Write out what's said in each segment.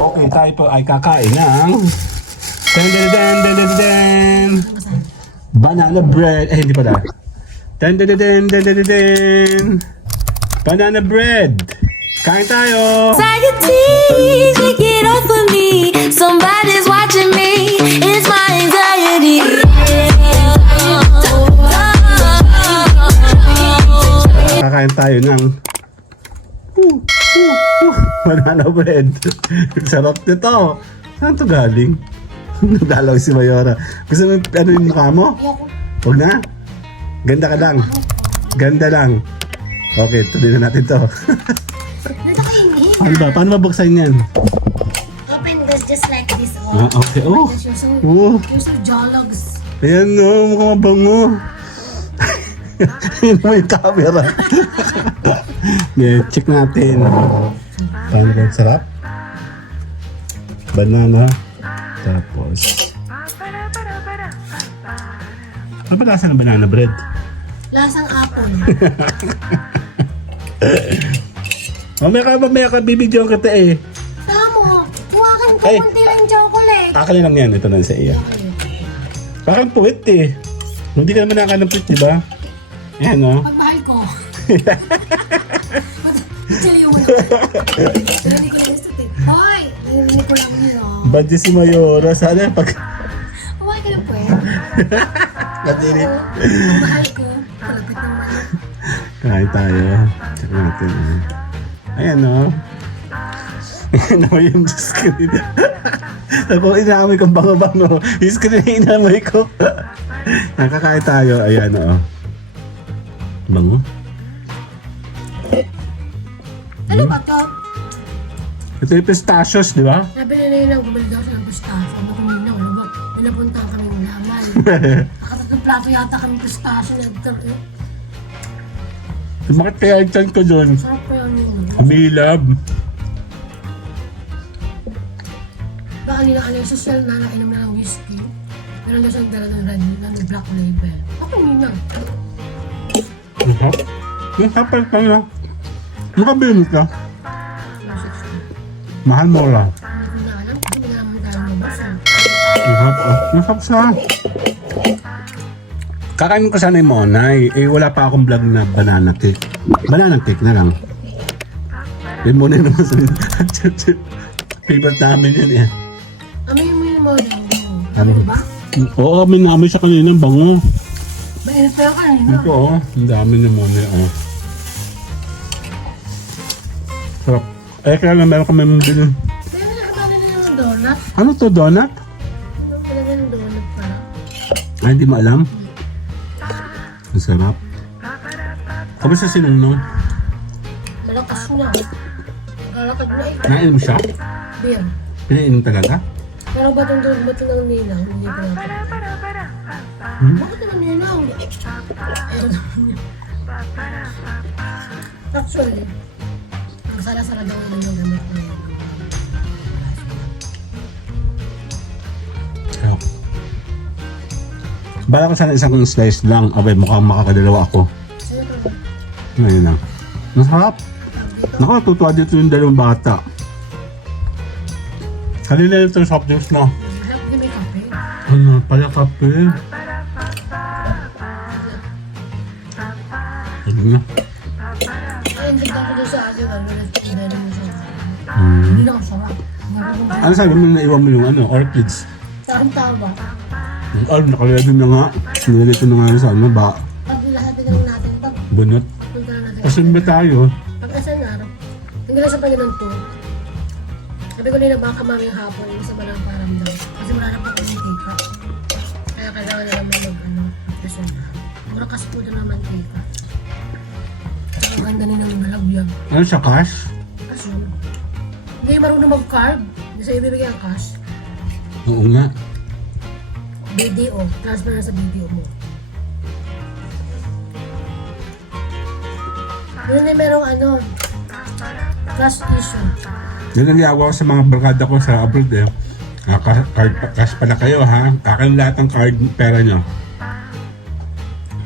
Okay, tayo po ay kakain ng banana bread. Hindi pala. Banana bread. Kain tayo. Anxiety, take it off of me. Somebody's watching me. It's my anxiety. Kakain tayo ng banana bread. Sarap nito. Saan to galing? Nadalaw si Mayora. Gusto mo ano yung mukha mo? Huwag na. Ganda ka lang. Ganda lang. Okay, tuloy na natin to. Paano ba? Paano mabuksan yan? Open this just like this. Ah, okay. Oh. Oh. You're so jologs. Ayan no, mukhang mabango. Yun mo yung camera. Yeah, check natin. Paano ba? Sarap? Banana. Tapos. Ano ba lasa ng banana bread? Lasang apple. Mamaya ka, bibigyan kita eh. Tamo, kuhakan ko Ay. konti lang chocolate. Akin lang yan, ito na sa iyo. Parang puwit eh. Hindi ka naman nakaka ng puwit, di ba? Ayan o. Pagmahal ko. Actually, yung ano. Hindi ko yung gusto eh. Hoy! Narinig ko lang yun. Badya si Mayora. Sana pag... Huwag ka na po eh. Katinit. Pagmahal ko. Palapit naman. Kain tayo. Check natin. Ayan o. Ayan o yung screen. Tapos inaamoy kong bango-bango. Yung screen na inaamoy ko. Nakakain tayo. Ayan o. Bango. Ano ba to? Ito yung pistachios, di ba? Sabi nila yun ang bumili daw siya ng pistachio. Sabi ko nila, ano ba? Pinapuntahan kami ng laman. Nakatatlong plato yata kami pistachio. Bakit kaya yung chan ko dun? Sarap ko yun yun. Kamilab. Baka nila social na nainom na ng whiskey. Meron daw siyang dala ng red ng black label. Ako yun lang. Masarap. Masarap pa lang. Makabilis ka. Mahal mo lang. Hindi ko na alam. Hindi na naman tayo mabasa. Masarap. Masarap siya. Kakainin ko sana yung monay. Eh, wala pa akong vlog na banana cake. Banana cake na lang. Yung monay naman sa favorite namin yun eh. Amoy mo yung model mo. Ano? Diba? Oo, may namin siya kanina. Bango. Mainit pa yung kanina. Ito oh. Ang dami ng monay. Oh. Sarap. Eh, kaya lang meron kami mabili. Pero nakakala nila ng donut. Ano to, donut? Ano talaga ng donut pala? Ay, hindi mo alam. Ang sarap. Kamusta si Nunong? Malakas na. Naglalakad na eh. Nainom siya? Beer. Pinainom talaga? Pero batong ng ninang, hindi ko na. Bakit naman ninang? Actually, ang sara-sara daw yun yung gamit ko. Ayaw. Bala ko sana isang slice lang. Abay, mukhang makakadalawa ako. Sino to? Ngayon lang. Masarap. Naku, natutuwa dito yung dalawang bata. Kanina ito soft drinks na. Hindi may kape. Ano, pala kape. Ano na? Ay, hindi ka ko doon sa akin. Hindi naman siya. Hmm. Hindi na ako sarap. Ano sabi mo na iwan mo yung ano, orchids? Saan tama? Ay, nakalagay na nga. Nilagay ko na nga sa ano, ba? Pag lahat na natin, pag Bunot. punta na natin. Kasi ba tayo? Pag-asa na araw. Hanggang sa Panginoon to. Sabi ko nila baka mamayang hapon yung sa malang paramdam. Kasi wala na pa akong mantika. Kaya kailangan nila mag presyon. Murakas po doon ng mantika. Ang ganda nila ng balagyan. Ano siya, cash? Kaso, hindi marunong mag-carb. Hindi sa'yo ibibigay ang cash. Oo nga. BDO. Transfer na sa BDO mo. Yun na merong ano, cash issue. Yan ang yawa ko sa mga barkada ko sa abroad eh. Cash pala kayo ha. Kakin lahat ng card pera nyo.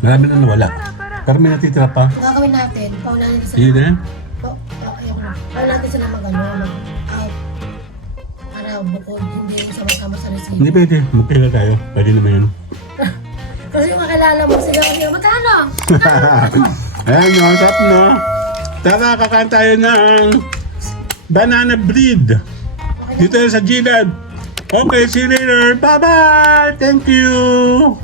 Marami na nawala. Pero may natitira pa. Ang gagawin natin, paunahan natin sila. Sige din. Ayoko na. Paunahan natin sila mag-out. bukod, hindi yung sama-sama sa resibo. Hindi pwede. Magkila tayo. Pwede naman yun. Kasi yung makilala mo, sige, magkano? Ayan, no? Tap, no? Tara, kakain tayo ng banana bread. Dito sa G-Lab. Okay, see you later. Bye-bye! Thank you!